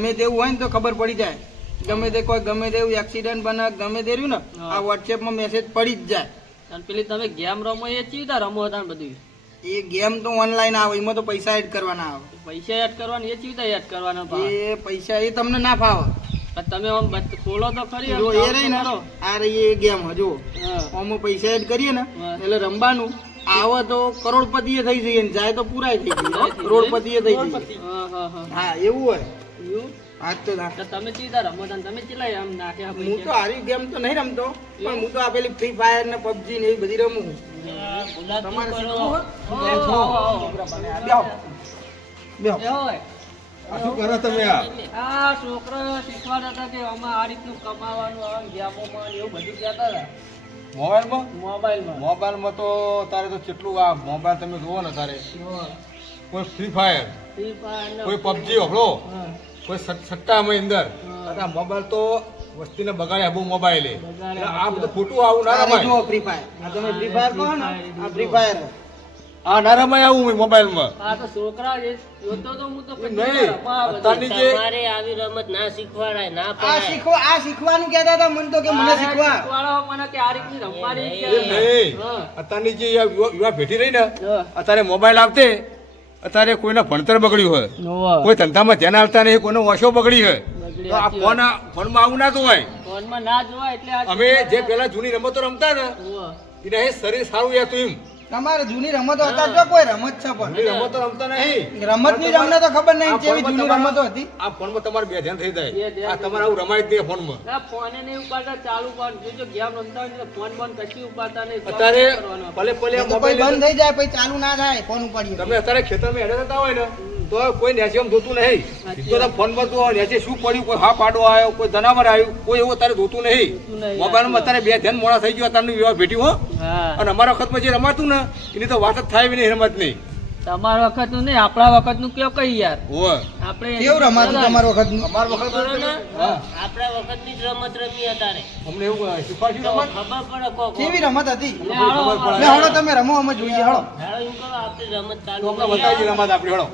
ગમે તેવું હોય ને તો ખબર પડી જાય. ગમે તે કોઈ ગમે તેવું એક્સિડન્ટ બને ગમે તે રહ્યું ને આ વોટ્સએપમાં મેસેજ પડી જ જાય. અને પેલી તમે ગેમ રમો એ ચીતા રમો હતા બધું એ ગેમ તો ઓનલાઈન આવે એમાં તો પૈસા એડ કરવાના આવે. પૈસા એડ કરવાની એ ચીતા એડ કરવાના? એ પૈસા એ તમને ના ફાવે. પણ તમે આમ ખોલો તો ખરી જો એ રહી ને આ રહી એ ગેમ હજુ. આમાં પૈસા એડ કરીએ ને એટલે રમવાનું. આવે તો કરોડપતિ એ થઈ જઈએ જાય તો પૂરાય થઈ જઈએ થઈ કરોડપતિ થઈ જઈએ. હા, એવું હોય? આજ તો ના. તમે ચીતા રમો તમે ચેટલા આમ નાખ્યા હું તો હારી ગેમ તો નહીં રમતો પણ હું તો આ પેલી ફ્રી ફાયર ને પબજી ને એ બધી રમું તમારે શું કરો તમે આ? આ છોકરા શીખવાડતા હતા કે આમાં આ રીતનું કમાવાનું આવે ગેમોમાં એવું બધું કહેતા હતા. મોબાઈલમાં? મોબાઈલમાં. મોબાઈલમાં તો તારે તો કેટલું આ મોબાઈલ તમે જુઓ ને તારે. કોઈ ફ્રી ફાયર ફ્રી ફાયર કોઈ પબજી હબળો હા, કોઈ સટ- સટ્ટામાં અંદર. આ મોબાઈલ તો વસ્તીને બગાડ્યા બહુ મોબાઈલ બગાડે આ બધું ખોટું આવું ના રમાય. જો ફ્રી ફાયર આ તમે ફ્રી ફાયર કહો ને આ ફ્રી ફાયર આ ના રમાય આવું મોબાઈલમાં આ તો છોકરા જે જોતો તો હું તો નહીં. અત્યારની જે મારે આવી રમત ના શીખવાડાય ના આ શીખો શીખવા આ શીખવાનું કહેતા હતા મને તો કે મને આ શીખવા. શીખવાડો મને કે આ રીતની રમવાની કે- નહીં. અત્યારની જે યુવા યુવા ભેટી રહી ને અત્યારે મોબાઈલ આવતે અત્યારે કોઈના ભણતર બગડ્યું હોય. કોઈ ધંધામાં ધ્યાન આવતા નહીં કોઈનો ઓછો બગડી હોય. તો આ ફોન ફોનમાં આવું ના હોય ફોનમાં ના જોવાય એટલે અમે જે પેલા જૂની રમતો રમતા ને એને શરીર સારું હતું એમ. તમારે જૂની રમતો હતા તો કોઈ રમત છે પણ. જૂની રમતો રમતા નહીં. રમતની તમને તો ખબર નહીં કેવી જૂની રમતો હતી. આ ફોનમાં તમારે બેધ્યાન થઈ જાય. આ તમારે આવું રમાય દે ફોન ફોનમાં. ના ફોન નહીં ઉપાડતા ચાલુ પણ જોજો ગેમ રમતા હોય ને તો ફોન બોન કશું ઉપાડતા નહીં. અત્યારે ભલે ભલે મોબાઈલ બંધ થઈ જાય પછી ચાલુ ના થાય ફોન ઉપાડીએ. તમે અત્યારે ખેતરમાં હેડે થતા હોય ને તો કોઈ નેચે આમ જોતું નહીં. તો ફોન પર તો નેચે શું પડ્યું કોઈ હા પાડો આવ્યો કોઈ જનાવર આવ્યું કોઈ એવું અત્યારે જોતું નહીં. મોબાઈલમાં અત્યારે બે ધ્યાન મોડા થઈ ગયો અત્યારનું વિવાહ ભેટ્યું હો. હા. અને અમારા વખતમાં જે રમાતું ને એની તો વાત જ થાય નહીં રમત નહીં. તમારા વખતનું નહીં આપણા વખતનું કયો કઈ યાર? આપણે કેવું રમાતું તમારા વખત અમારા વખત ને? આપણા વખતની જ રમત રમી અત્યારે. અમને એવું શીખવાડ્યું રમત? ખબર પડે કો કેવી રમત હતી? લે હાલો, પડે. તમે રમો અમે જોઈએ હળો હેડો એમ કરો આપણી રમત ચાલુ કરીએ. બતાવી રમત આપણી હળો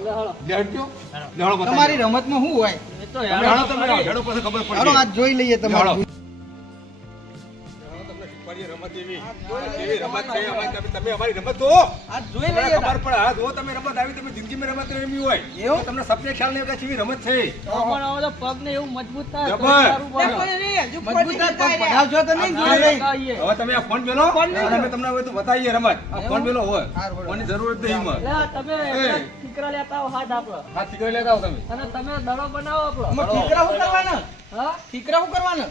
લેડજો હાલો. તમારી રમતમાં શું હોય? તો હળો તમે પછી ખબર હળો પડશે આજ જોઈ લઈએ તમારું. તમે- તમે અમારી રમત જુઓ. જોઈ લઈએ ખબર પડે હા જુઓ તમે રમત આવી તમે જિંદગીમાં રમત રમી હોય. એવું? તમને સપને ખ્યાલ નહીં કે કેવી રમત છે પણ હવે પગ ને એવું મજબૂત થાય તો જબર. સારું પડે. મજબૂત પડાવજો તો નહીં જોઈ હવે તમે આ ફોન મેલો અમે તમને હવે તો બતાવીએ રમત. આ ફોન મેલો હોય. હારું, હારું. ફોનની નહીં એમાં લે આ તમે એ. લેતા આવો હાથ આપણો. હાથ ચીકણી લેતા આવો તમે. અને તમે દડો બનાવો આપણો. કરવાના? હા ઠીકરા શું કરવાના?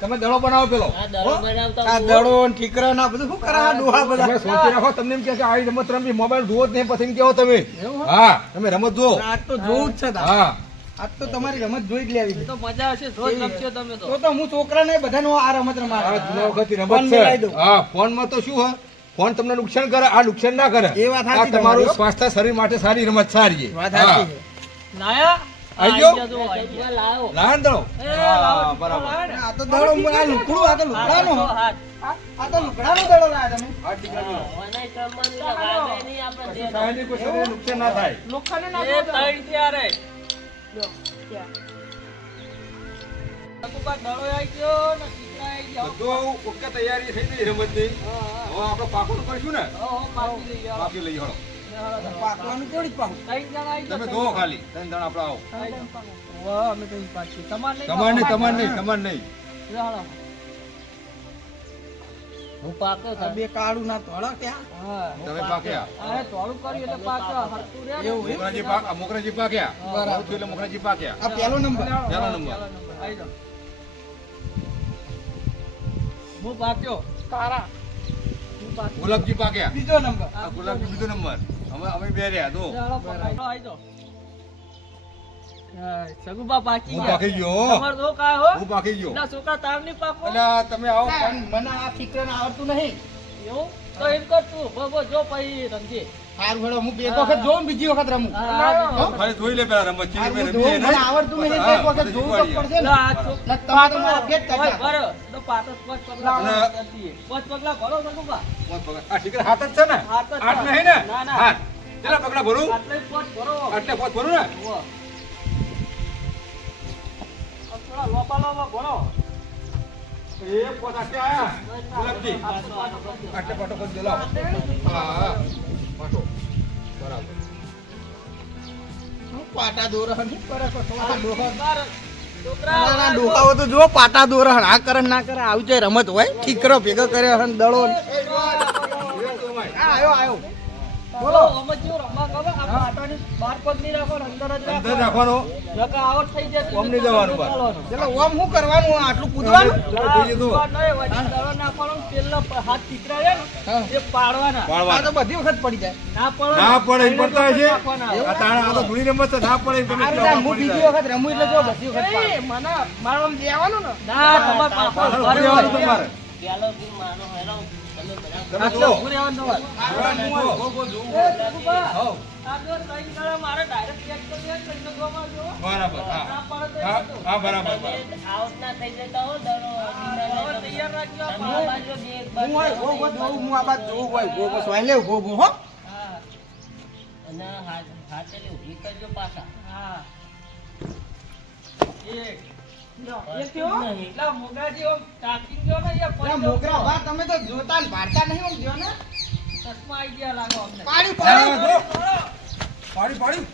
તમે દડો બનાવો પેલો. આ દડો ઠીકરા ના બધું શું કરા ડોહા બધા? તમે સોચી રાખો તમને એમ કે આ રમત રમવી મોબાઈલ જુઓ જ નહીં પછી એમ તમે. હા તમે રમત જુઓ. આજ તો જોવું જ છે હા. આજ તો તમારી રમત જોઈ જ લેવી તો મજા હશે રોજ રમશો તમે તો. તો તો હું છોકરાને બધાનો આ રમત રમાડું. જૂના વખતની ફોન રમત છે હા ફોનમાં તો શું હ ફોન તમને નુકસાન કરે આ નુકસાન ના કરે. એ વાત તમારું સ્વાસ્થ્ય શરીર માટે સારી રમત સારી છે. વાત. સાચી છે. આઈ ગયો? લાવો, હા, બરાબર. આ તો દડો આ લુકડું આ તો લુકડાનો. આ તો લુકડાનો દળો લાયા તમે. નુકસાન ના થાય. એ નાખો તો. ત્રણ ત્યારે. ને તૈયારી થઈ ગઈ રમતની. હા, હા. હવે આપડે પાકું કરીશું ને. બાકી લઈ હળો પાકવાનું થોડીક પાકું. ત્રણ જણા આઈ તમે જોવો ખાલી. ત્રણ જણ આપણે આવો. વાહ, અમે કઈ પાછી. તમારે નહીં તમાર નહીં તમાર નહીં તમાર નહીં. હાલો. હું પાક્યો આ બે કાળું ના તોડો ત્યાં હા. તમે પાક્યા. અરે થોડું કર્યું એટલે પાછો હરખું રહે એવું મોકરાજી પાક મોકરાજી પાક્યા? બરાબર. એટલે મોકરાજી પાક્યા. આ પહેલો નંબર. પહેલો નંબર. આઈ જાઓ. હું પાક્યો. તારા. ગુલાબજી પાક્યા. બીજો નંબર. આ ગુલાબજી બીજો નંબર. અમે અમે બે રહ્યા સગુબા પાકી હું પાકી ગયો તમારો તો કાંઈ હો? હું પાકી ગયો ના, છોકરા તાર નહીં પાકો? એટલે તમે આવો પણ મને આ ઠીકરાને આવડતું નહીં એવું? તો એમ કર તું, જો પછી રમજે. સારું હેડો હું એક વખત જોઉં બીજી વખત રમું. ફરી જોઈ લે પેલા રમત છે મેં રમી મને આવડતું નહીં એક વખત જોવું તો પડશે ને. ને તમારે તો મારા પેટ થઈ જાય તો પાતો પાંચ પગલા પાંચ પગલા ભરો બકુબા પાંચ પગલા. આ ઠીક હાથ જ છે ને? હાથ નહીં ને? ના ના. હાથ. ચલા પગલા ભરું? એટલે પાંચ ભરો. એટલે પાંચ ભરું ને? થોડા લોપા લોપા ભરો. એ પોતા કે આયા? ગુલાબજી આટલે પાટો પર દેલા હા. પાટો બરાબર પાટા દોરહણ ડોહાઓ તો જો પાટા દોરહણ આ કરન ના કરે આવી રમત હોય ઠીકરો ભેગો કર્યો દળો આવ્યો આવ્યો બોલો. અંદર જ રાખવાનો. આવટ થઈ જશે. ઓમ નહીં જવાનું એટલે ઓમ શું કરવાનું? આટલું કૂદવાનું? નાખવાનું. પેલો હાથ ટીકરા છે ને એ પાડવાના. પાડવા તો બધી વખત પડી જાય. ના પડે ના. પડે પડતા છે. આ તાણા આ તો થોડી રમત છે. ના પડે તમે હું બીજી વખત રમું એટલે જો બધી વખત મને મારવા જે ને. ના તમારે પાછળ તમારે. પેલો કે માનો હેરાઉ આટલો થઈ જતા હો તૈયાર રાખજો આ બાજુ. જોઉં હોય ગોગો સોય લે કરજો પાછા. હા. એક તમે તો જોતા વાર્તા નહીં આમ જો ને? ચશ્મા આવી ગયા લાગો પાડી પાડી. પાડી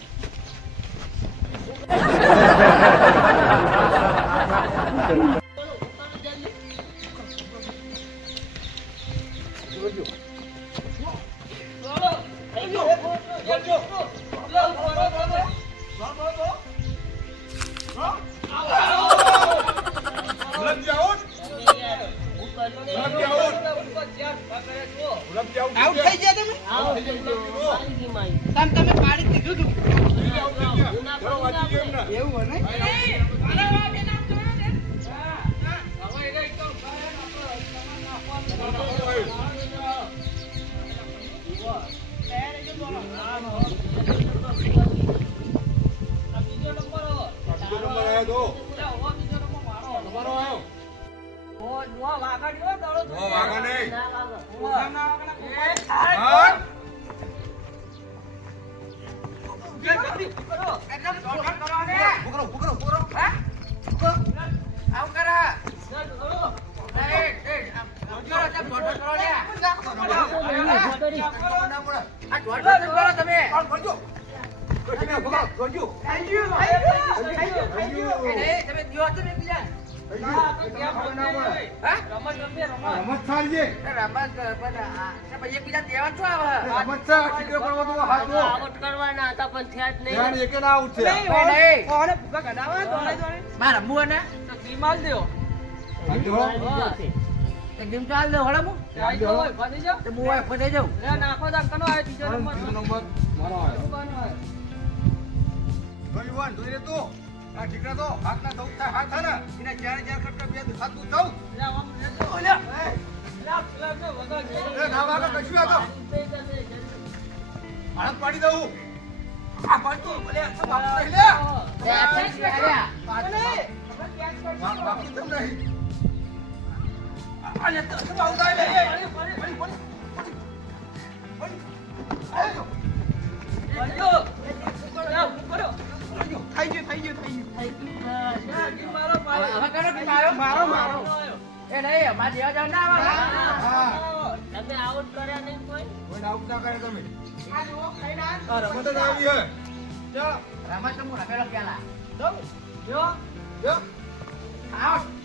મારા મુવા ને બીમાર દેવો. નાખો દા કનો આયો જોઈ રે આ ઠીકરા તો હાથના હાથ ને. એને ચાર બે હાથ દુખ થાઉ લે આમ પાડી દઉં. પાડતો ભલે બાપુ લે. રમત તો હું રમેલો પેલા જો.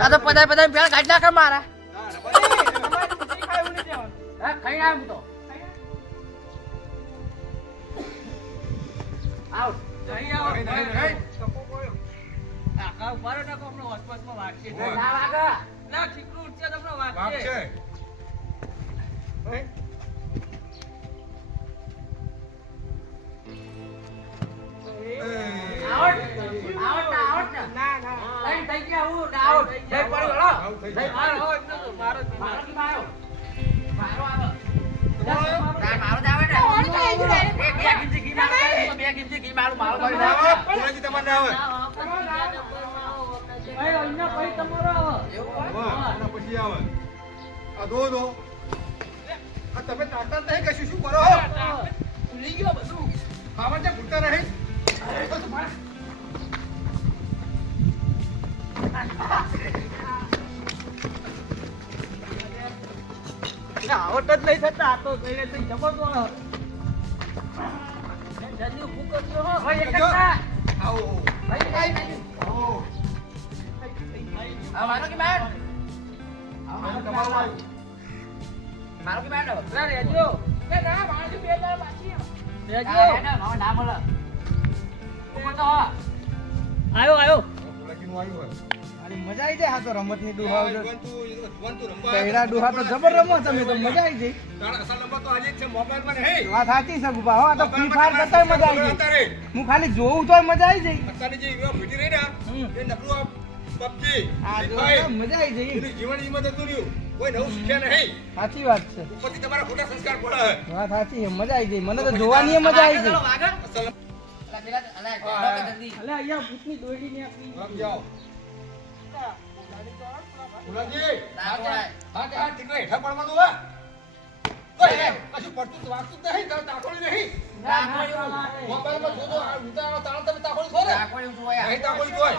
આ તો પદાય પદાય પેલા કાઢી નાખે મારા આ રમત જેવી. હા ખાઈ આવ્યો હું તો આઉટ જઈ આવો. નહીં, નહીં, નહીં. કાકા ઊભા રહો ને તો હમણાં હોસ્પિટલમાં વાગશે. ના વાગે ના, ચીકણું ઉઠશે તો વાગશે. તમારે ના આવે? અહીંયા ભાઈ તમારો. એવું પછી આવે. આ દો દો. આ તમે તાકતા નહીં કશું શું કરો ભૂલી ગયો બધું. ખાવા છે ભૂલતા નહીં આવટ જ નહીં થતા આ તો કઈને તો જબરદસ્ત. જલ્દી ઊભું કરજો હો. ભાઈ એક જ આવો ભાઈ આવો આ મારો કી આવ્યું. મારો કી દો ના, રહેજો. રહેજો. ના ના મળે. ઉપર તો હો. આયો આયો. ફુલાજીનું આવ્યું હોય. આની મજા આવી જાય હા તો જુવાનતું- જુવાનતું રમવા પહેલા ડુહા તો જબર રમો તમે તો મજા આવી જાય. તો વાત સાચી છે ગુભા હો તો ફ્રી ફાયર કરતા મજા આવી અત્યારે હું ખાલી જોઉં તોય મજા આવી જાય. અત્યારે જે યુવા ભૂટી રહી ને એ નકરું આ PUBG, આ Free જો મજા આવી જાય એનું જીવન જતું રહ્યું. કોઈ નવું શીખ્યા નહીં. સાચી વાત છે. ઉપરથી તમારા ખોટા સંસ્કાર પડે વાત સાચી મજા આવી જાય મને તો જોવાની મજા આવી જાય વાગે અસલ અલા પેલા અલા ચાલો કે જલ્દી. અલે અહીંયા ભૂતની દોરડી ને આપી જાઓ. ફુલાજી, હા કે હા ઠીક હેઠા પડવા દો હા. કશું પડતું વાગતું નહીં તારે તાકોડી નહીં. મોબાઈલમાં જોજો આ ઉતાવળા તાળા તમે તાકોડી ખોરે કોયું જોયા. નહીં તાકોડી જોય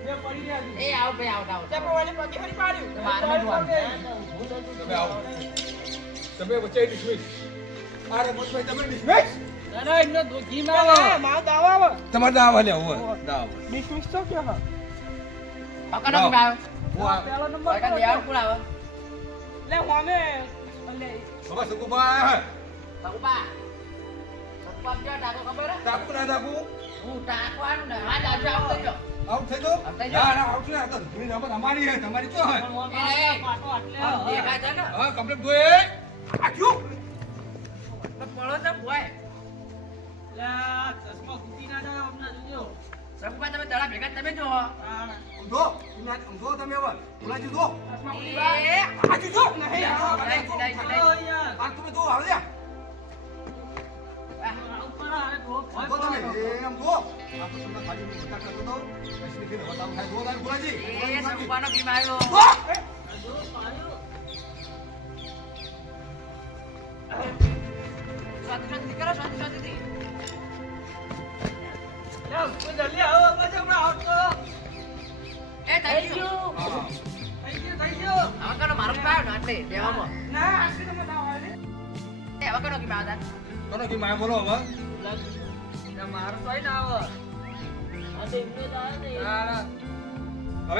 તો- તો દો પાછો આવે લઈ આવો એ એ આવ. તો દે ના ચાલો ફરી લઈ જાઓ આવો જ. લઈ દીધો. બે પડી. ગયા છે. એ આવ ભાઈ આવ આવ મારે જોવાનું. તમે આવો. તમે વચ્ચે ડિસમિસ અરે મોટભાઈ તમે ડિસમિસ ના, ના, એમનો દો- ઘીમાં આવે. તમારે દાવ હલે હોવે દાવ. પકડો કે હું આ પહેલો નંબર દેવાનું કોણ આવે બાબા સુકુબા જો ટાકો ખબર? ના હું ટાંકવાનું ને હા જાજો આવ થઈ જાઓ. આઉટ થઈ જો આઉટ થઈ જાઓ. ના ના આઉટ ના તો ધૂળી રમત અમારી હે તમારી ચો હે. દેખાય છે ને? હા કમ્પ્લીટ જોયે આખ્યું. પડો તો ભોય. લે, ચશ્મા ફૂટી ના જાય હમણાં જોજો. સગુબા તમે દડા ભેગા તમે જો જો તમે હવે. ફુલાજી જો ચશ્મા ફૂટી એ. જો નહીં. આ તમે જો હાલ ખાલી કરતો તો પછી ફિર બતાવું થાય. જો તારે ફુલાજી એ સગુબાનો ભીમ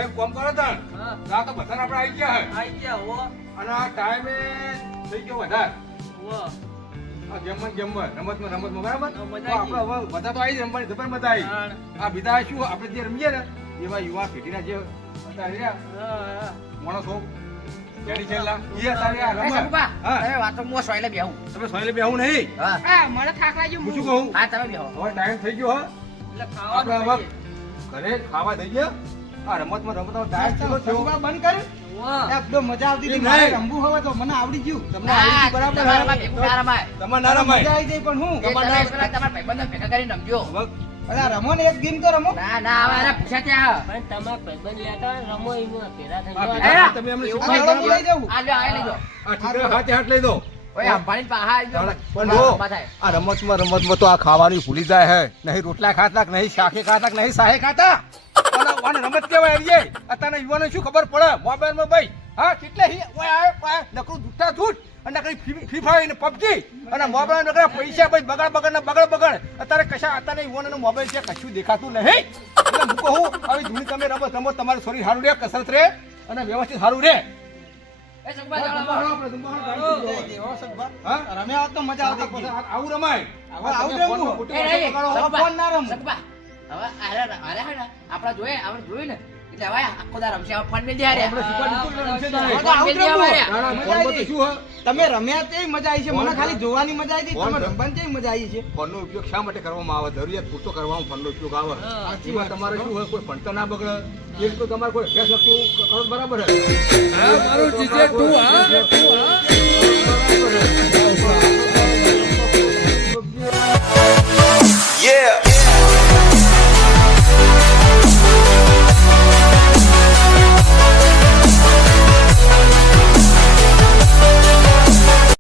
હવે કોમ કરો તાર હા, તો બધા આપણે આવી ગયા હે. આઈ ગયા, હો. અને આ ટાઈમે થઈ ગયો વધારે. હો. આ જમવા ને રમતમાં રમતમાં બરાબર? મજા આપણે હવે બધા તો આવી જ રમવાની જબર મજા આવી આ બીજા શું આપણે જે રમીએ ને એવા યુવા પેઢીના જે હતા રહ્યા. હા, માણસો જેની છેલ્લા. એ અત્યારે આ એ હા. તમે વાતો મું સોયલે બેહું. તમે સોયલે બેહું નહીં? હા. હું શું કહું? હા, તમે બેહો. હવે ટાઈમ થઈ ગયો હો. એટલે હવે ઘરે ખાવા દઈએ. આ રમતમાં બંધ એકદમ મજા આવતી હતી મારે રમવું હવે તો મને આવડી ગયું તમને આવડી ગયું બરાબર તમારામાં હવે? ભેગું ના રમાય. તમારે ના રમાય મજા આવી જાય પણ હું તમારા ભાઈબંધો ભેગા કરીને રમજો. અરે રમો ને એક ગેમ તો રમો ના, ના. પણ તમારા ભાઈબંધ લેતા રમો એમાં જવા દો. તમે એમને શું લઈ જવું. આ લ્યો, આ લઈ જાઓ. હાથે હાથ લઈ દો આ રમતમાં રમતમાં તો આ ખાવાની ભૂલી જાય હે. નહીં રોટલા ખાતા નહીં શાકે ખાતા નહીં સાહે ખાતા. રમત કેવાય હરીએ અત્યારના યુવાનો શું ખબર પડે? મોબાઈલમાં ભાઈ હા કેટલે નકરું જૂઠા જૂઠ. અને નકરી ફી- ફી ને પબજી. અને મોબાઈલ નકરા પૈસા ભાઈ બગાડ બગાડ ને બગડ બગડ. અત્યારે કશા અત્યારે યુવાનો મોબાઈલ છે કશું દેખાતું નહીં. એટલે હું કહું આવી જૂની તમે રમત રમો તમારું શરીર સારું રહે કસરત રહે અને વ્યવસ્થિત સારું રહે રમ્યા તો મજા આવતી આવું રમાય. આવું રમવું. હે જોઈએ આપણે જોયું ને. તમે રમ્યા તે મજા આવી છે. મને ખાલી જોવાની મજા આવી હતી તમે રમવાની તે મજા આવી છે. ફોનનો ઉપયોગ શા માટે કરવામાં આવે? જરૂરિયાત પૂરતો કરવામાં ફોનનો ઉપયોગ આવે. એમાં તમારે શું હોય? કોઈ ભણતર ના બગડે. એ તો તમારે કોઈ અભ્યાસ લખતું કરો બરાબર Yeah.